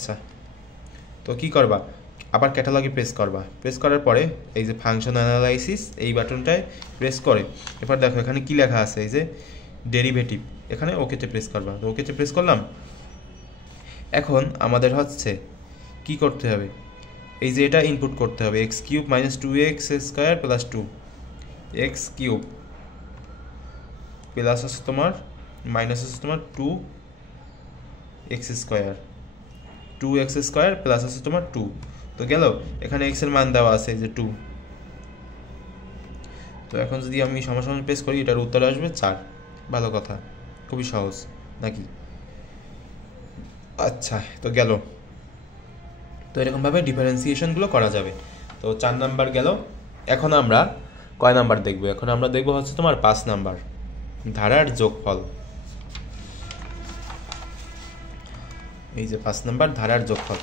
আচ্ছা, তো কি করবা, আবার ক্যাটালগে প্রেস করবা। প্রেস করার পরে এই যে ফাংশন অ্যানালাইসিস এই বাটনটায় প্রেস করে এবার দেখো এখানে কি লেখা আছে, এই যে ডেরিভেটিভ, এখানে ওকেতে প্রেস করবা। তো ওকেতে প্রেস করলাম। এখন আমাদের হচ্ছে কি করতে হবে, এই যে এটা ইনপুট করতে হবে, x cube minus 2x square plus 2 x cube plus আছে তোমার মাইনাস আছে তোমার 2x square 2x square plus আছে তোমার 2। তো গেল, এখানে x এর মান দেওয়া আছে যে 2। তো এখন যদি আমি সমান প্রেস করি এটার উত্তর আসবে 4। ভালো কথা, খুবই সহজ নাকি? আচ্ছা, তো গেল। তো এরকমভাবে ডিফারেন্সিয়েশনগুলো করা যাবে। তো 4 নাম্বার গেল। এখন আমরা কয় নাম্বার দেখব? এখন আমরা দেখব হচ্ছে তোমার 5 নাম্বার, ধারার যোগফল। এই যে 5 নাম্বার ধারার যোগফল।